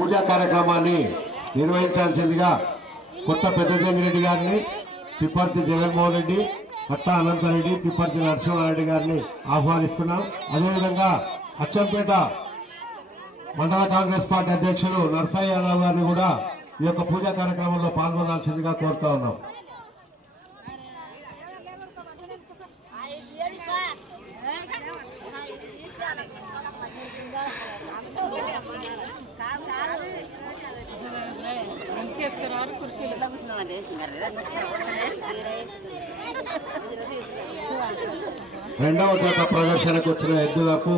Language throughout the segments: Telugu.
పూజా కార్యక్రమాన్ని నిర్వహించాల్సిందిగా కొత్త పెద్దజంగిరెడ్డి గారిని, తిప్పర్తి జగన్మోహన్ రెడ్డి, పట్టా అనంతరెడ్డి, తిప్పర్తి నరసింహారెడ్డి గారిని ఆహ్వానిస్తున్నాం. అదేవిధంగా అచ్చంపేట మండల కాంగ్రెస్ పార్టీ అధ్యక్షులు నర్సయ్య యాదవ్ గారిని కూడా ఈ యొక్క పూజా కార్యక్రమంలో పాల్గొనాల్సిందిగా కోరుతా ఉన్నాం. రెండవ జత ప్రదర్శనకు వచ్చిన ఎద్దులకు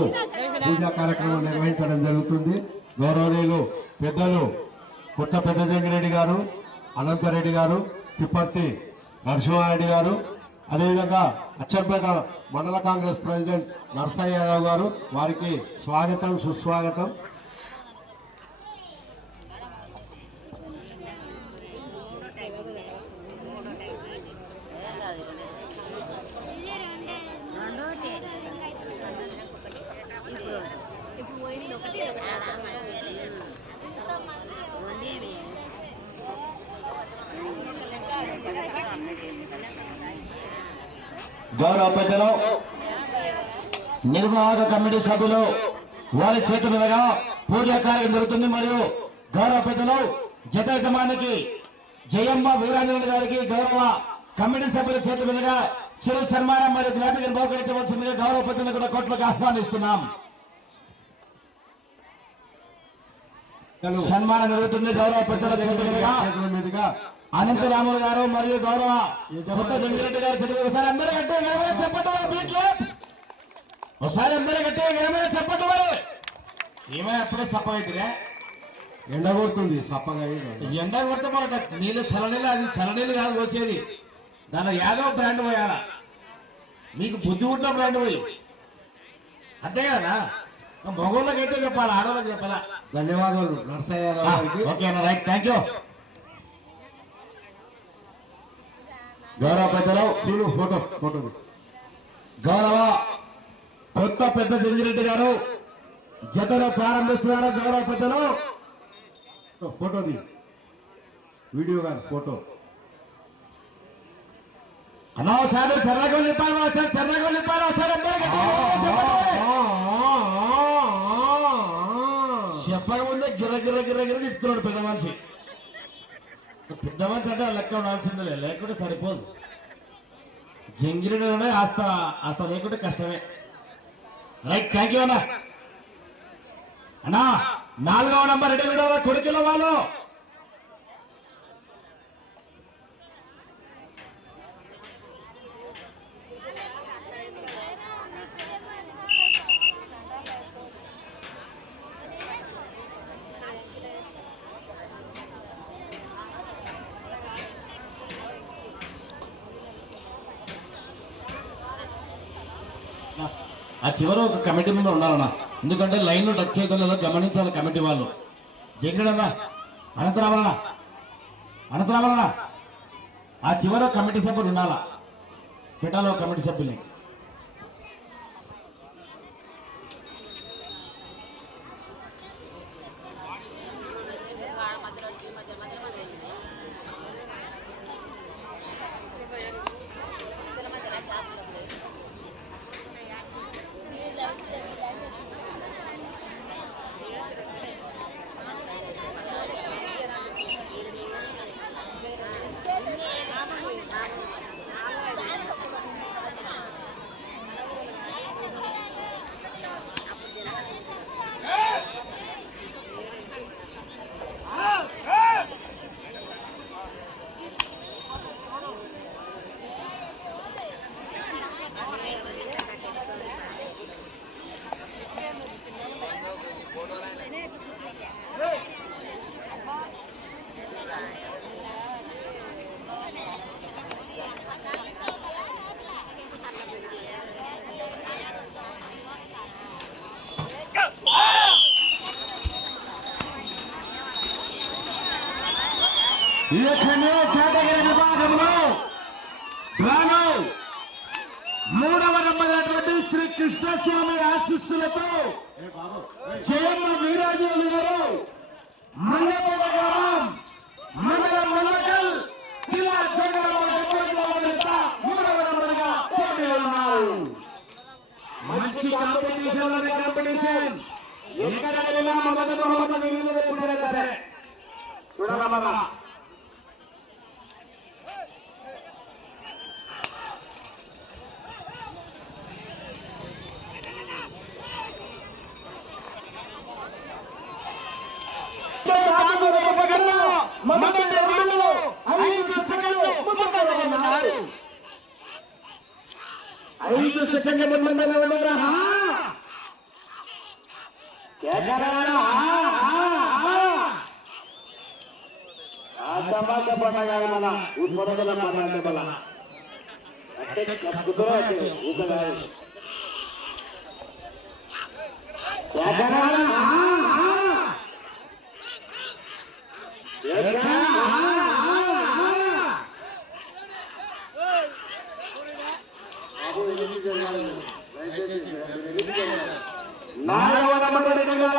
పూజా కార్యక్రమం నిర్వహించడం జరుగుతుంది. గౌరవనీయులు పెద్దలు కొత్త పెద్దజంగిరెడ్డి గారు, అనంతరెడ్డి గారు, తిప్పర్తి నరసింహారెడ్డి గారు, అదేవిధంగా అచ్చంపేట మండల కాంగ్రెస్ ప్రెసిడెంట్ నర్సయ్య యాదవ్ గారు, వారికి స్వాగతం సుస్వాగతం. గౌరవ పెద్దలు, నిర్వాహక కమిటీ సభ్యులు వారి చేతుల మీదుగా పూజా కార్యక్రమం జరుగుతుంది. మరియు గౌరవ పెద్దలు జత యజమానికి జయమ్మ వీరాంజనేయులు గారికి గౌరవ కమిటీ సభ్యుల చేతుల మీదుగా చిరు సన్మానం మరియు జ్ఞాపికను బహుకరించవలసిందిగా గౌరవ పెద్దలను కూడా కోట్లకు ఆహ్వానిస్తున్నాం. సన్మానం జరుగుతుంది. గౌరవ పెద్దల చేతుల మీదుగా అనంతరాములు గారు మరియు గౌరవ కొత్త జంగిరెడ్డి గారు చేతుల ఒకసారి అందరూ గట్టిగా గెలవని చెప్పండి. బీట్లో ఒకసారి అందరూ గట్టిగా గెలవని చెప్పండి. మరి ఏమో ఎప్పుడూ సప్ప అవుతుందిరే, ఎండ కొడుతుంది. సప్పగా ఎండ కొడితే మన నీళ్ళు సలనీళ్ళు, అది సలనీళ్ళు కాదు పోసేది, దాని యాదవ్ బ్రాండ్ పోయాలా, మీకు బుద్ధి ఉన్న బ్రాండ్ పోయి అంతే కదా. మగోళ్ళకైతే చెప్పాలి, ఆడవాళ్ళకి చెప్పాలా. ధన్యవాదాలు నర్సయ్య యాదవ్ గారికి. ఓకే అన్న, రైట్, థ్యాంక్ యూ. గౌరవ పెద్దలు సీను ఫోటో గౌరవ కొత్త పెద్ద జంగిరెడ్డి గారు జతను ప్రారంభిస్తున్నారు. గౌరవ పెద్దలు ఫోటోది వీడియో గారు ఫోటో అన్నా సార్ చెర్రగోళ్ళు ఇప్పాలి, సార్ చెర్రగోళ్ళు ఇప్పాలి, సార్ చెప్పకముందే గిర్ర గిర్ర గిర్ర గిర్ర ఇస్తున్నాడు పెద్ద మనిషి. పెద్ద మనిషి అంటే లెక్క ఉండాల్సిందే, లేకుంటే సరిపోదు. జంగిరెడ్డి ఆస్త లేకుంటే కష్టమే. రైట్, థ్యాంక్ యూ అన్నా. అన్నా 4వ నంబర్ రెడీ విడవ కొడుకుల వాళ్ళు ఆ చివర ఒక కమిటీ మెంబర్ ఉండాలన్నా, ఎందుకంటే లైన్లో టచ్ చేయడం లేదో గమనించాలి కమిటీ వాళ్ళు. జంగిడన్నా అనంతరామలన్నా ఆ చివర కమిటీ సభ్యులు ఉండాలా, పెట్టాలో కమిటీ సభ్యుల్ని. కేటగిరీ విభాగంలో డ్రాలో 3వ నంబర్ శ్రీ కృష్ణస్వామి ఆశీస్సులతో జయమ్మ వీరాజులు గారు మండపేట గ్రామం మండలం మండకల్ జిల్లా మూడవ నంబర్గా పోటీ ఉన్నారు. మంచి కాంపిటీషన్ ఎక్కడ వెళ్ళినా మొదటి సరే చూడరమ్మా. ఐదు సెకండ్ల ముందు నాలుగవ మండలి కట్ట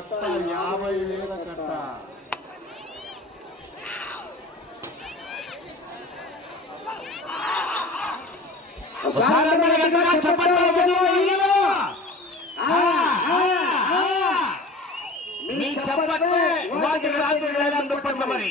50,000 కట్ట. మీ చెప్పట్లే వారికి రాత్రి వేళ దుప్పట్లు మరి